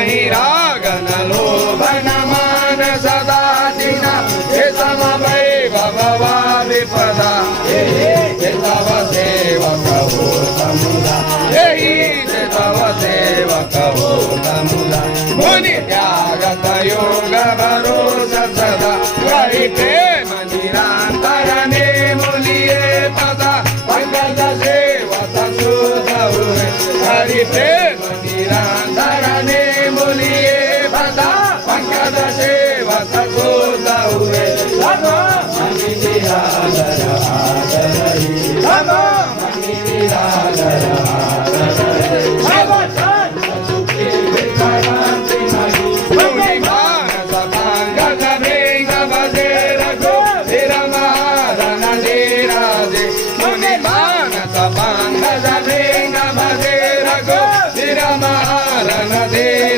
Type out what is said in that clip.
नहीं राग न लोभ न मान सदा दीना हे समवैभवा विपदा हे तव सेवक हो समुदा यही तव सेवक हो समुदा मुनि त्यागत योग भरोसा सदा हरि प्रेम निरंतर ने मुलिये पदा पंकज सेवक सुध हुए हरि प्रेम निरंतर ने मुलिये पदा पंकज सेवक सुध हुए मणि निरादर आदर मणि निरादर Nade